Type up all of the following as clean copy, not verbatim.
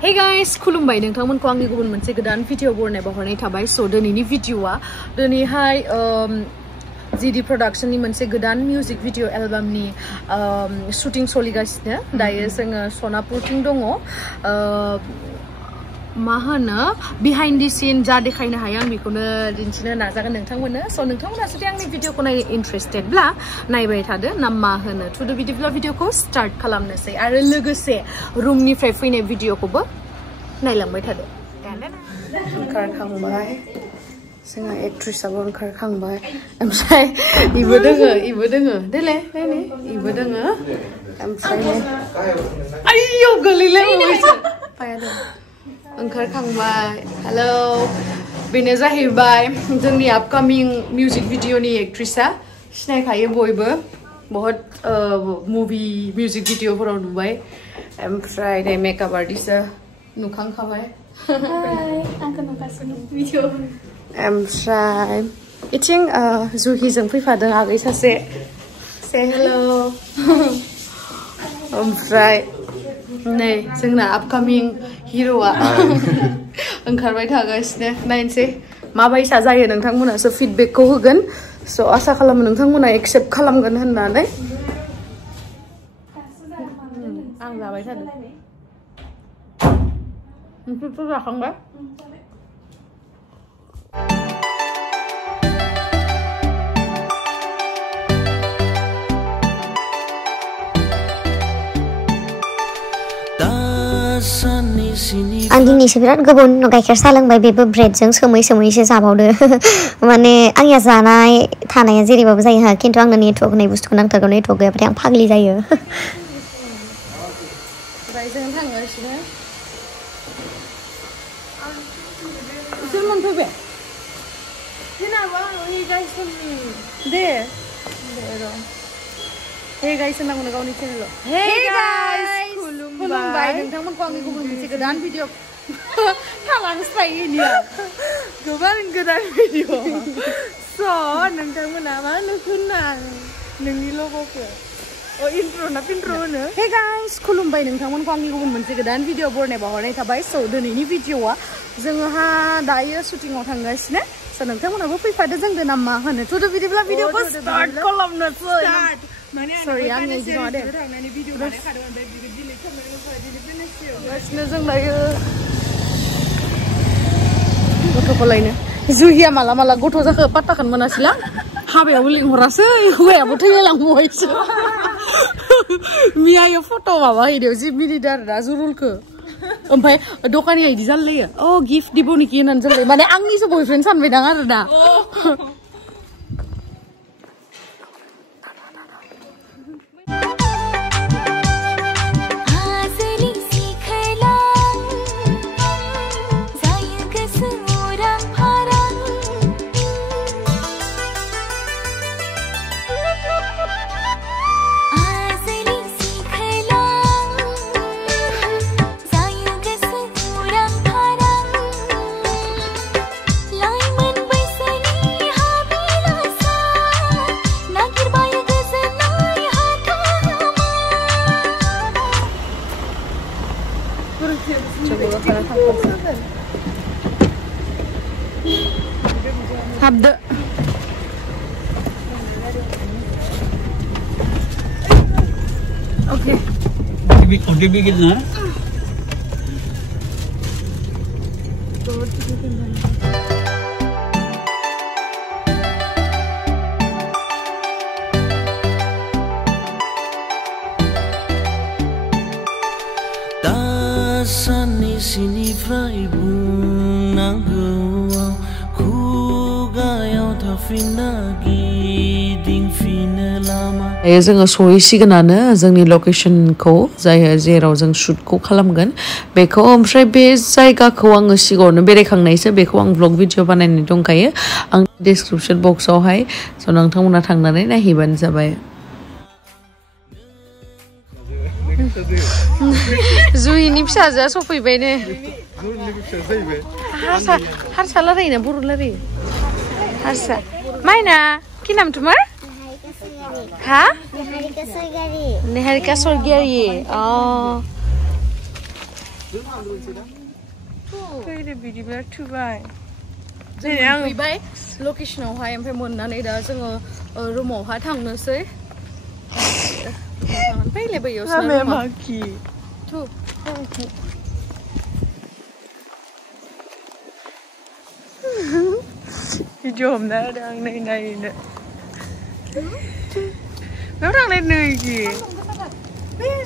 Hey guys, खुलुमबाय नोंथांमोनखौ आंनि गुबुन मोनसे गोदान भिडिअ बरनाय बावहरनाय थाबाय। सो दिनैनि भिडिअआ दिनैहाय जीडी प्रोडक्शननि मोनसे गोदान मिउजिक भिडिअ एलबामनि शुटिं सोलिगासिनो। दायो जोङो सनापुरथिं दङ। मा होनो बिहाइन्ड दि सीन जा देखायनो हायो आं बेखौनो दिन्थिनो नाजागोन नोंथांमोननो। स' नोंथांमोना जुदि आंनि भिडिअखौ नायनो इन्ट्रेस्टेडब्ला नायबाय थादो ना मा होनो। थुदो बिदिब्ला भिडिअखौ स्टार्ट खालामनोसै आरो लोगोसे रुमनिफ्राय फैनाय भिडिअखौबो नायलांबाय थादो। ओंखारखांबाय जोंहा एक्ट्रेसआबो ओंखारखांबाय ओमफ्राय इबो दोङो देलाय नायनाय इबो दोङो ओमफ्राय आयौ गोलैलाय पाया ओंखारखांबाय। हेलौ बेनो जाहैबाय जोंनि आपकामिं मिउजिक भिडिअनि एक्ट्रेसआ सिनायखायो बयबो बहुत मुभि मिउजिक भिडिअफोराव नुबाय। ओमफ्राय दे मेकआप आर्टिस्टआ नुखांखाबाय। आंखौ नुगासिनो भिडिअ। ओमफ्राय इथिं जुहिजों फैफादों आगै सासे से हेलौ। ओमफ्राय नै जोंना आपकामिं हिर'आ ओंखारबाय थागासिनो। नायनोसै माबायसा जायो नोंथांमोनासो फिडबेकखौ होगोन। स' आसा खालामो नोंथांमोना एक्सेप्ट खालामगोन होननानै। आं जाबाय थादों। नोंसोरथ' जाखांबाय? आं दिनैसो बिराद गोबावनि उनाव गाइखेर साहा लोंबाय। बेबो ब्रेडजों सोमै सोमैसो जाबावदो। माने आंनिया जानाय थानाया जेरैबाबो जायो हा, खिन्थु आंनो नेटवर्क होननाय बुस्थुखौ नांथारगौ। नेटवर्क गैयाबाथाय आं फाग्लि जायो। इसोर मोनफैबाय दे र' हे गाइस होननांगौनो गावनि चेनेलाव। हे गाइस खुलुमबाय नोंथांमोनखौ आंनि गुबुन मोनसे गोदान भिडिअ थालांस्रायोनिया गोबां गोदान भिडिअ। स' नोंथांमोना मा होनो खोनां नोंनि लोगोखौ इन्ट्र ना पिन्ट्र होनो। हे गाइस खुलुमबाय नोंथांमोनखौ आंनि गुबुन मोनसे गोदान भिडिअ बरनाय बावहरनाय थाबाय। स' दिनैनि भिडिअआ जोंहा दायो शुटिंआव थांगासिनो। स' नोंथांमोनाबो फैफादो जोंदो ना मा होनो। थुदो बिदिब्ला भिडिअखौ स्टार्ट खालामनोसै। सरि आं इदि नङा दे। गासिनो जों दायो गथ'खौ लायनो। जुहिया माला माला गथ' जाखो पात्ताखौनो मोनासैलां। हाबायावबो लिंहरासै हौवायाबो थैलायलांबायसो। मियायो फट' माबा हैदो 10 मिनिट आरो दा जुरुलखौ। ओमफ्राय दखानिया इदि जालायो अ गिफ्ट दिबो निखि होननानै जालायो। माने आंनिसो बयफ्रेन्ड सानबायदां आरो दा। Habda. Okay. Udah bikin na? Sani sini frai Nwngnw kugayaw tafina giding fina lama. जोङो सहैसिगोनानो जोंनि लकेशनखौ जाय जेराव जों शुटखौ खालामगोन बेखौ। ओमफ्राय बे जायगाखौ आङो सिगाङावनो बेरायखांनायसो। बेखौ आं ब्लग भिडिअ बानायनाय दंखायो आं डिसक्रिपशन बक्सआवहाय। स' नोंथांमोना थांनानै नायहैबानो जाबाय। जुहिनि फिसाजोआ सफैबाय ने। हारसा रायलायोना बर' रायलायो? हारसा। माइना कि नाम तुम्हार? हाँ? निहारिका स्वर्गियारी। फैदो बिदिब्ला थुबाय फैबाय लकेसनावहाय ओमफ्राय मोननानै दा जोङो रुमावहाय थांनोसै फैलायबाय भिडिअ हमना होदों आं नै नायनो बेयाव थांनाय नै इदि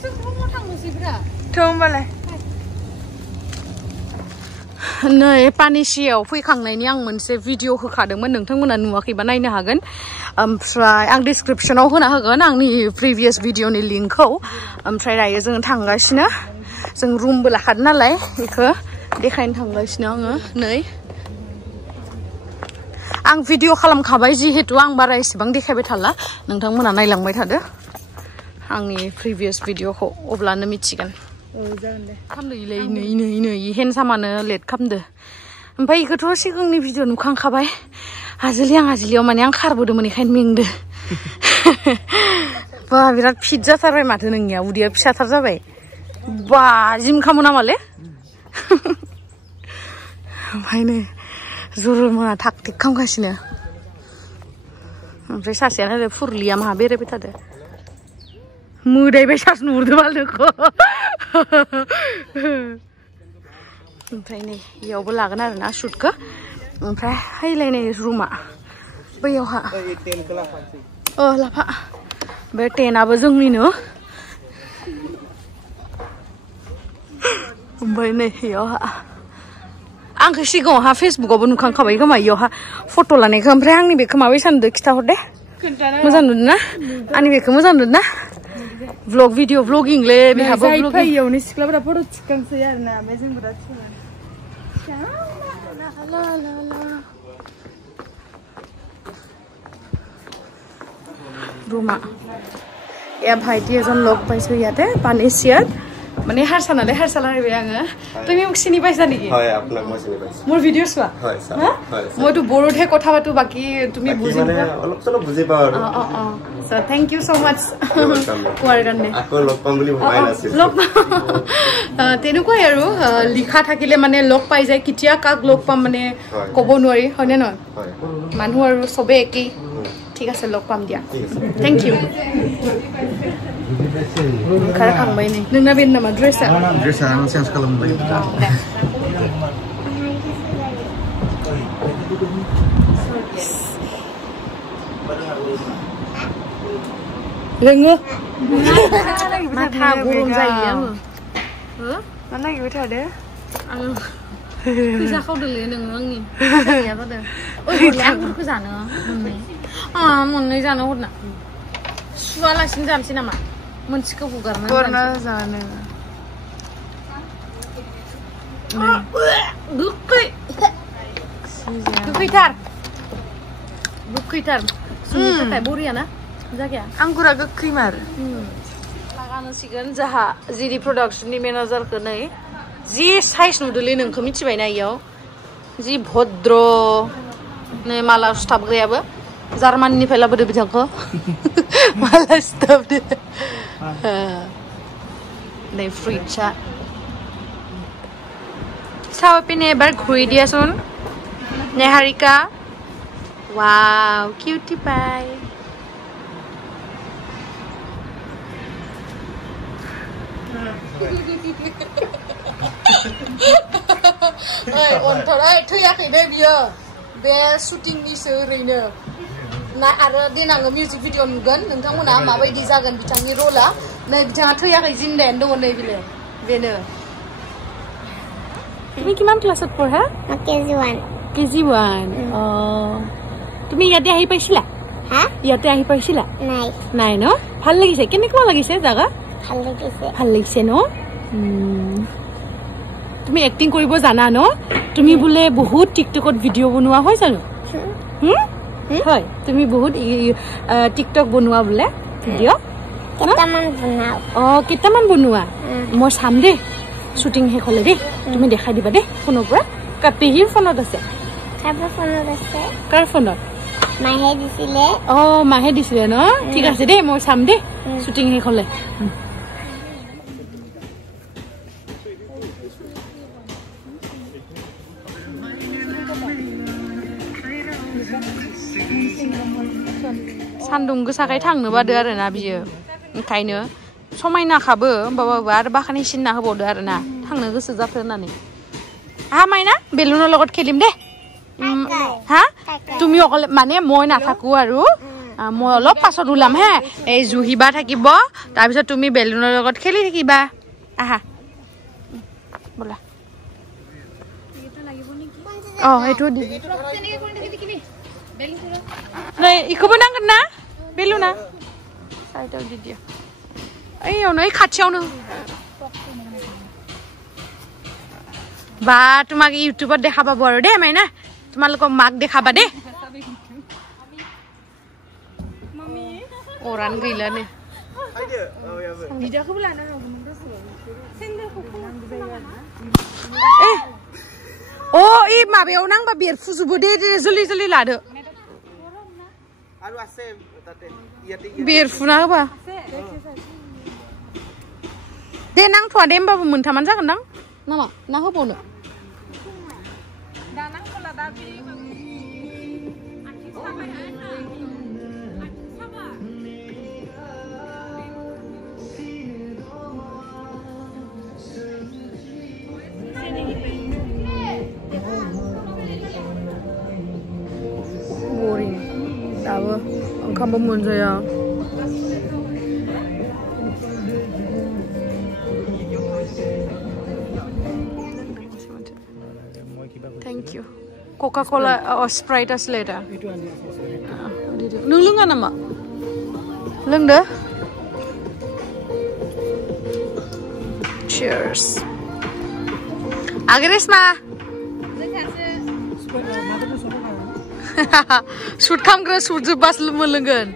जों रुमाव थांनोसैब्रा थ' होमबालाय नै पानिसियाव फैखांनायनि आं मोनसे भिडिअ होखादोंमोन नोंथांमोना नुवाखैबा नायनो हागोन ओमफ्राय आं डिसक्रिपसनाव होना होगोन आंनि प्रिभियास भिडिअनि लिंकखौ ओमफ्राय दायो जों थांगासिनो जों रुमबो लाखादों नालाय बेखौ देखायनो थांगासिनो आङो नै आं भिडिअ खालामखाबाय जिहेतु आं बारा एसेबां देखायबाय थाला नोंथांमोना नायलांबाय थादो आंनि प्रिभियास भिडिअखौ अब्लानो मिथिगोन जागोन दे खामदोलै नै हेन्डसामानो लेट खामदो ओमफ्राय बेखौथ' सिगांनि भिडिअ नुखांखाबाय हाजिलियाव माने आं खारबोदोंमोन बेखायनो मेंदो बा बिराद फिट जाथारबाय माथो नोंनिया उदैया फिसाथार जाबाय बा जिम खामो नामालै ओमफ्राय नै जुरुमोना थाक थिक खामगासिनो ओमफ्राय सासेयानो फुरलिया माहा बेरायबाय थादो मोदायबाय सास नुहुरदो बालनोखौ ओमफ्राय नै इयावबो लागोन आरोना शुटखौ ओमफ्राय हायलायनाय रुमा बैयावहा लाफा बे टेनाबो जोंनिनो ओमफ्राय नै इयावहा आंखौ सिगाङावहा फेसबुकआवबो नुखांखाबाय खोमा इयावहा फट' लानायखौ ओमफ्राय आंनि बेखौ माबायदि सानदों खिथाहर दे मोजां नुदों ना आंनि बेखौ मोजां नुदों ना व्लग भिडिअ व्लगिंलै बेहाबो व्लगिं इयावनो सिख्लाफोरा फट' थिखांसै आरोना ओमफ्राय जोंबो दा रुमा या भाইটি এজন লগ পাইছো ইয়াতে পানিচিয়াত মানে হাৰছা নালে হাৰছা লাৰিবে আঙে তুমি মোক চিনি পাইছা নেকি হয় আপোনাক মই চিনি পাইছো মোৰ ভিডিঅ চোৱা হয় হয় মইতো বড়োহে কথা পাতো বাকি তুমি বুজি মানে অলপ চলপ বুজি পাও আৰু so thank you so much কোৱাৰ কাৰণে আকৌ লগ পাম বুলি ভবাই নাছিল লগ তেনেকুৱাই আৰু লিখা থাকিলে মানে লগ পাই যায় কিতিয়া কাক লগ পাম মানে ক'ব নোৱাৰি হয়নে নহয় মানুহ আৰু সবে একেই ঠিক আছে লগ পাম দিয়া thank you Karena kang bayi nih, neng nabi nama dress ya? Dress yang sekarang bayi. Lengo, mata burung saya. Mana gitu ada? Bisa kau dulu neng neng nih, ya kau deh. Oh, yang burung ke sana, mana sana urna. Suara sinjam sinama. मोनसेखौ हुगारना हुगारना जानो गोखैथार संनो थाखाय बरिया ना जागाया आंगुरा गोखैमार लागानोसिगोन जाहा जिरि प्रडाक्शननि मेनेजारखौ नै जि साइज नुदोलै नोंखौ मिथिबायना इयाव जि भद्र नै माला सुथाबग्रायाबो जार्मानिनिफ्राय लाबोदो बिथांखौ माला सुथाबदो नै फ्रिजआ চাও পিনে এবাৰ ঘুৰি দিয়াচোন নেহাৰিকা ওয়াও কিউটি পাই ओइ अनथराय थैयाखै दे बियो बे शुटिंनिसो ओरैनो ना आरो देनाङो मिउजिक भिडिअ नुगोन नोंथांमोना माबायदि जागोन बिथांनि रला नै बिथाङा थैयाखै जिन्दायानो दङ नै बिले बेनो তুমি কিমান ক্লাছত পঢ়া কেজি1 তুমি ইয়াতে আহি পাইছিলা ইয়াতে আহি পাইছিলা নাই ন ভাল লাগিছে কেনেকুৱা লাগিছে জাগা ভাল লাগিছে ন তুমি এক্টিং কৰিব জানা ন তুমি বুলে বহুত টিকটকত ভিডিঅ বনোৱা হয় জানো হয় তুমি বহুত টিকটক বনোৱা বুলে ভিডিঅ কেটামান বনোৱা মই চাম দে শুটিং শেষ হলে দে তুমি দেখাই দিবা দে ফোনৰ পৰা কাপেহিৰ ফোনত আছে কাৰ ফোনত মাহে দিছিলে ন ঠিক আছে দে মই চাম দে শুটিং শেষ হলে सान्दुं गोसाखाय थांनो बादो आरोना बियो ओंखायनो समायनाखाबो होमबाबो आरो बाखानायसिनना होबावदो आरोना थांनो गोसो जाथो होननानै হা মাইনা বেলুনৰ লগত খেলিম দে হা তুমি অকলে মানে মই নাথাকো আৰু মই অলপ পাছত ওলাম হে এই জুহিবা থাকিব তাৰ পিছত তুমি বেলুনৰ লগত খেলি থাকিবা আহা বলা এইটো দি नै इखौबो नांगोन ना बेलुना साइडआव दि दिया ओइयावनो ओइ खाथियावनो বা তোমাক ইউটিউবত দেখা পাব আৰু দে মাইনা তোমালোকক মাক দেখাবা দে মামি অরান গইলানে ভিডিঅ'खौबो लानो हागौमोन दसे सेन्देलखौ ओ इ माबायाव नांबा बेरफुजोबो दे जल्दि जल्दि लादो आरो আছে তাতে ইয়াতে बेरफुना होबा दे नांथ'आ दे होमबाबो मोनथामानो जागोन दां नामा ना होबावनो दा नांथ'ला दा बे boring daबो ओंखामबो मोनजाया Thank you. Coca-Cola or Sprite as later. Nung lunga nama. Lung dah. Cheers. Agres ma. Shoot kam kira shoot je bas melenggan.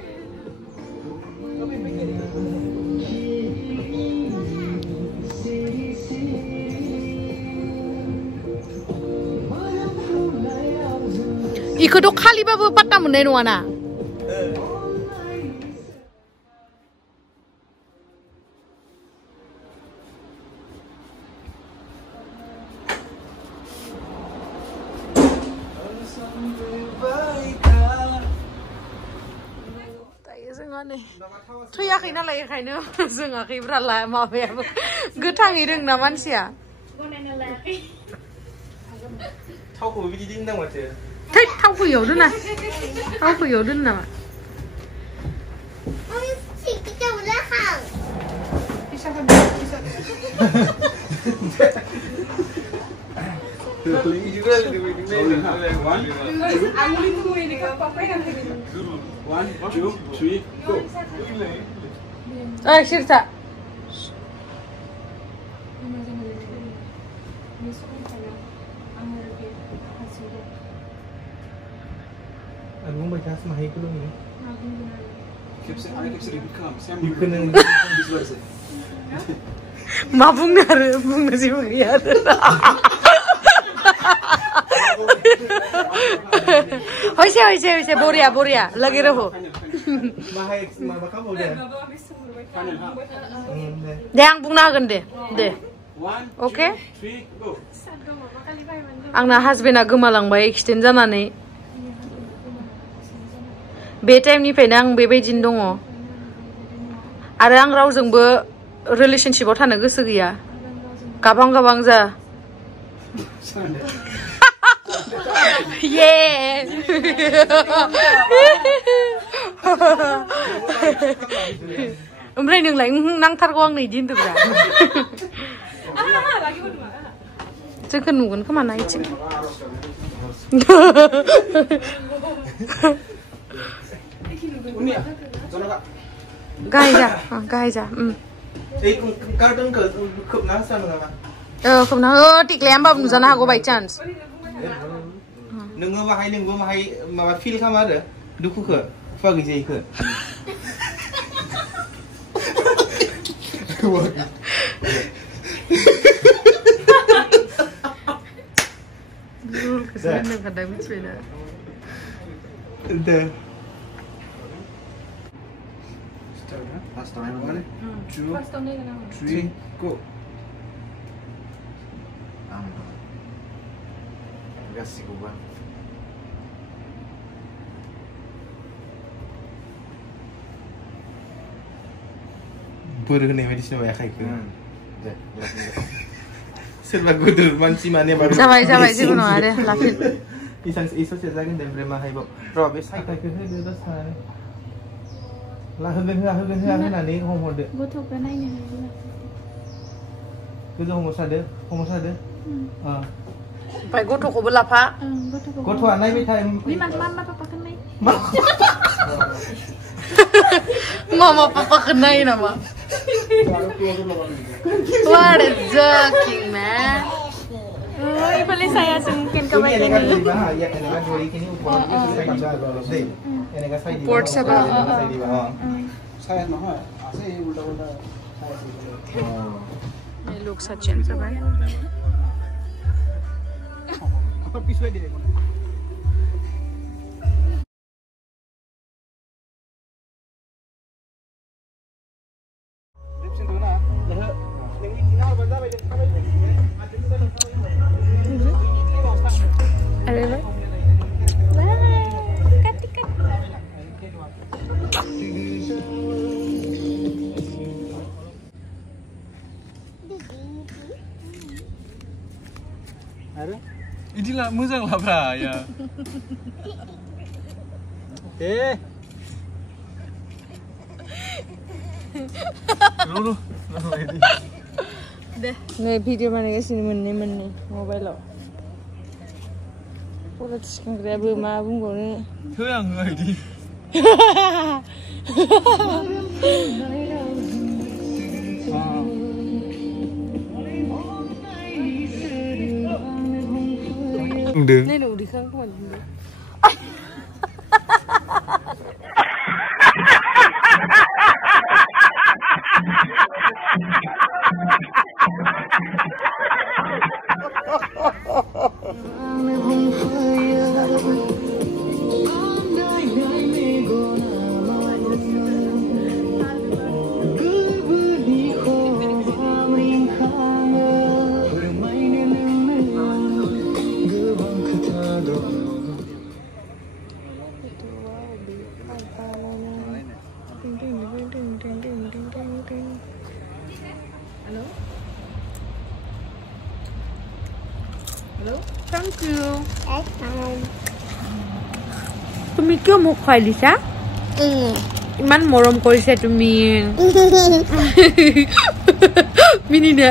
Ikut kali babu patah mendai nuana. Tuyakai nalar kaino, zungakai berala maafnya. Getangi deng naman sia. Tahu kau video ini nama tu? Thấy thau có dầu nữa nè, thau có dầu nữa nè. Ôi, chị cái chồng lá hỏng. Đi sao không? One, two, three, go. Ay, Shirta. Aku mau baca sama Haikul ni. Mabung nara, bung nasi beriar. Hoise, boria, lagi roho. Mahai, mahakam boleh. Deh, ang bung nagan deh. Okay? Ang na husband agumalang ba extend janani. Be time निफ्रायनो आं बेबायदिनो दङ आरो आं रावजोंबो रिलेशनशिपआव थानो गोसो गैया गाबां जा ये ओमफ्राय नोंलाय नांथारगौ आंनो इदि होनदोंब्रा जोंखौ नुगोन खोमा ना इथिं गायजा कार्टन खोबना होसानो नामा खोबना टिक्लाया होमबाबो नुजानो हागौ बाय चान्स नोंबो बाहाय माबा फिल खालाम आरो दुखुखौ फा गैजायिखौ Last time, 1, 2, 3, go. गासिखौबो बोर होनाय बायदिसो नुबाय आखाइखौ सोरबा गोदोर मानसि माने जाबाय जेबो नङा दे लाफि इसां इसे जागोन दे ओमफ्राय माहायबाव र' बे साइकेलखौ होदो दसे होगोन होनानै हमहरदो गथ'फ्रा नायनो हायो गोजौ हमसादो ओमफ्राय गथ'खौबो लाफा गथ'आ नायबाय थायो Mama papa kenai nama. What a joking man. Oh, boleh saya sungkin ke bagian ini. Port siapa? Saya noh, saya ulta. Ini look Sachin siapa? Apa pisau dia? Idilah moजां lah bra ya. Lu. Deh. Nih video mana guys ini menni mobile lo. Pura sekarang dia berma bungo ni. Tu yang ini. Ini lu di kan kawan. Hello? Thank you. তুমি কিয় মোক খুৱাই দিছা? ইমান মৰম কৰিছে তুমি। মিনিনা।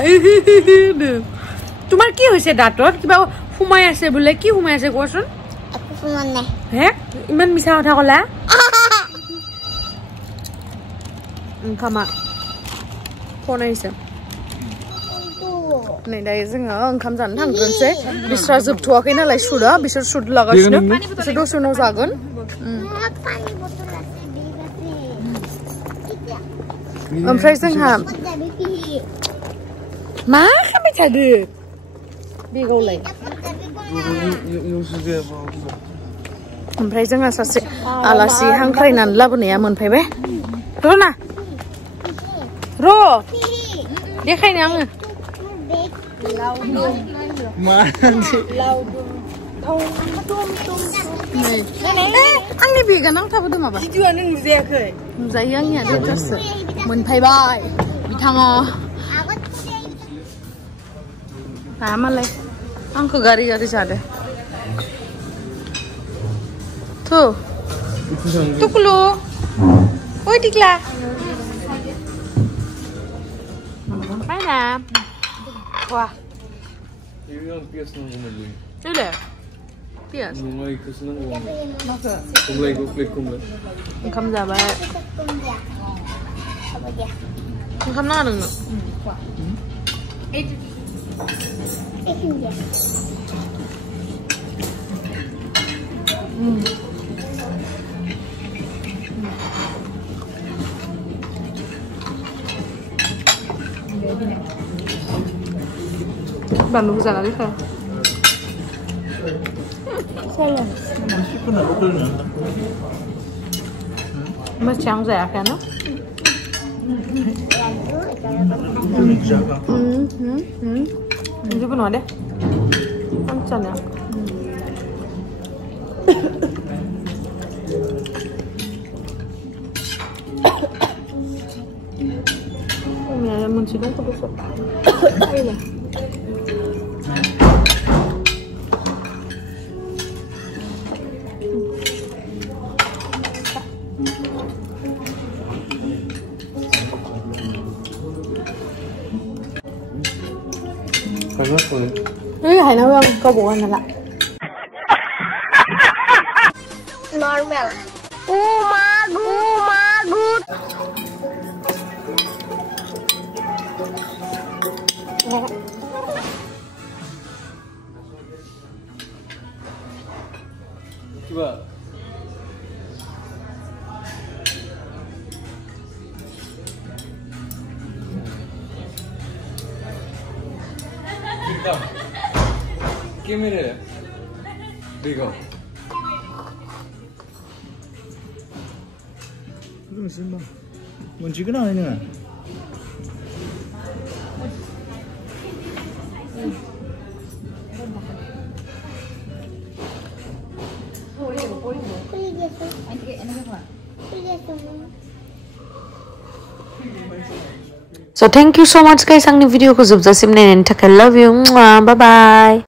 তোমাৰ কি হৈছে দাঁতত? কিবা ফুমাই আছে বোলে, কি ফুমাই আছে কোৱাচোন? একো ফুমাই নাই। হে? ইমান মিছা কথা ক'লা? খামা। ফোন আহিছে। Nei, dah izin ang kam jalan tanggun sih. Bisa jubtuakin lah sudah, bisa sudah lagasnya. Sudah sudah zagon. Ompray sengham. Mah kami jadi. Bigolai. Ompray sengham sasi alasi hangkainan labu ni amun pay be. Rona. Ro. Dia kain yang. Anni bigan ang tabu dum aba. Video nang muzayakai. Muzayang ya dia terus. Munpaibai. Bitanga. Amalai. Angko gari sada. Tuh. Tukulu. Oi Dikla. Mana? Wah. Ini yang pias nang umur. Ada. Pias. Mulai ke senang umur. Masa. Mulai go klik kumla. Kamu jabat. Kamu nak nung? Wah. Bandung sana deh kan? Salah. Mas chang saya kan? Itu pun ada. Macam ya. 지금 것도 썼다. 아이네. Panas boleh. Ini hay nào không? Có bộ anh là Normal. Good. Coba. Kita. Kamera. Bego. 그럼 쓸마. 뭔지가 아니네. So thank you so much guys. Ang video ko zubzasim na. I love you. Bye bye.